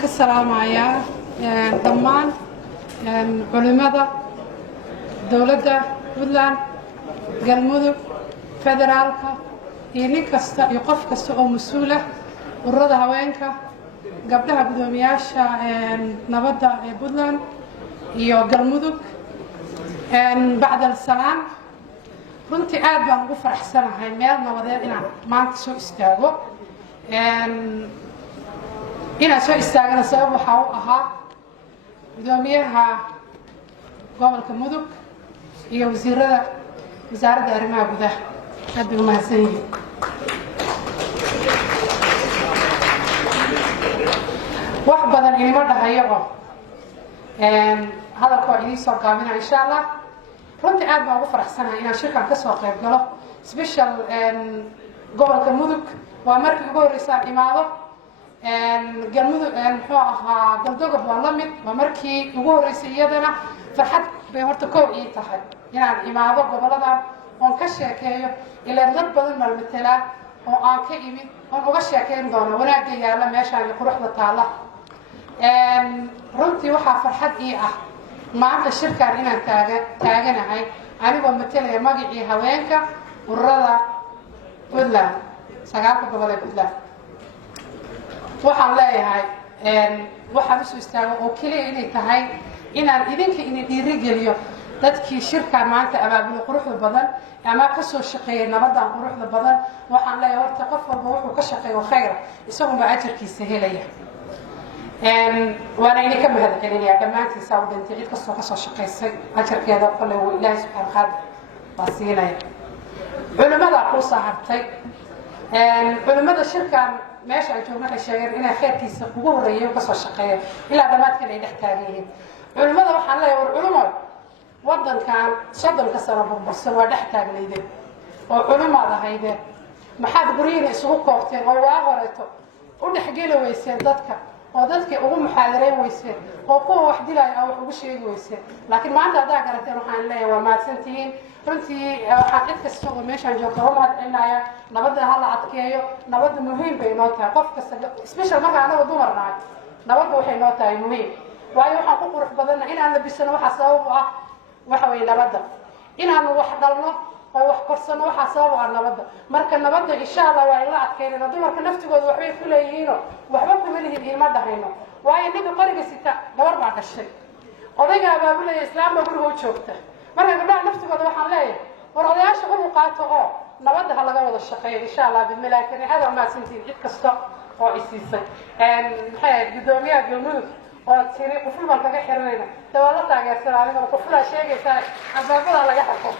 ka salaamayaa dhammaan culimada dawladda Puntland galmudug federaalka iyo nin kasta iyo qof kasta oo mas'uul ah ururada haweenka gabdhaha gudoomiyaasha nabadda ee Puntland iyo galmudug bacda salaam runtii aad baan ugu faraxsanahay meel nabadeed inaan maanta soo istaago inaan soo istaagana sabab waxa uu ahaa gudoomiyaha gobolka mudug iyo wasaaradda arrimaha gudaha aad bay u mahadsan yihiin wax badan inima dhahayo oo hadalka waa idiin soo gaabina insha allah runtii aad baan ugu faraxsanahay inaan shirkan ka soo qayb galo special gobolka mudug waa markii ugu horreysaan imaado galmudug muxuu ahaa galdogob waa la mid waa markii ugu horreysay iyadana farxad bay horta koow ii tahay inaan imaado goboladan oon ka sheekeeyo ilaa dad badan baan matelaa oo aan ka imid oon uga sheekeyn doono wanaagga yaalla meeshaan iyo quruxda taalla runtii waxaa farxad ii ah maanta shirkan inaan taaganahay anigoo matelaya magacii haweenka ururada Puntland 9 gobol ee Puntland waxaan leeyahay waxaan isu istaago oo kaliya inay tahay inaan idinka dhiirigeliyo dadkii shirkan maanta abaabulay quruxda badan ama ka soo shaqeeyay nabadan quruxda badan waxaan leeyahay horta qof walba wuxuu ka shaqeeyo khayr isagoo ajarkiisa helaya وانا إني كم هذا كلامي يا جماعة تساعد أنت عيد قصة شقيسة أجر كذا قال له إله سبحانه وتعالى بسينا علماء قصة حبتي علماء الشركة ماشي عن جماعة الشجر إن خير كيس قبور ريو قصة شقية إلى دمات كان يحتاجين علماء وحنا لا علماء وضن كان صدم كسر بس هو يحتاج ليده وعلماء هيدا ما حد بريء سوق وقتين أو واهرته ونحكي له ويسير ضدك ودadka ugu muxaadareen weyseen oo kuwa wax dilay oo wax ugu sheegi weyseen laakiin maanta aad garateen waxaan leeyahay waa maadsantiin runtii waxa cid kasta oo meeshan joogto oo mahadcelinaya nabadda hal adkeeyo nabadda muhiim bay noo tahay qof kasta special marka anagu dumarnahay nabadda waxay noo tahay muhiim waayo waxaan ku qurux badanna inaan labisano waxa sabab u ah waxa way nabadda inaan wax dhalno oo wax korsano waxa sabab u ah nabadda marka nabadda insha Allah waa in la adkeeyo dumarka naftigooda waxay ku leeyihiin waxba kuma lihin ilma dhahayno waayo ninka qoriga sita gabar baa dhashay odayga abaabulaya islaamka guriga u joogta marka gabdhaha naftigooda waxaan leeyahay war odayaasha u qaato oo nabadda ha laga wada shaqeeyo insha Allah bimilaakan hada ma sintiin cid kasta oo isiisay maxay gudoomiyaha galmudug oo tiri qoful baan kaga xiriirayna dawladda taageersan aniga qofula sheegaysa abaabada laga xaqo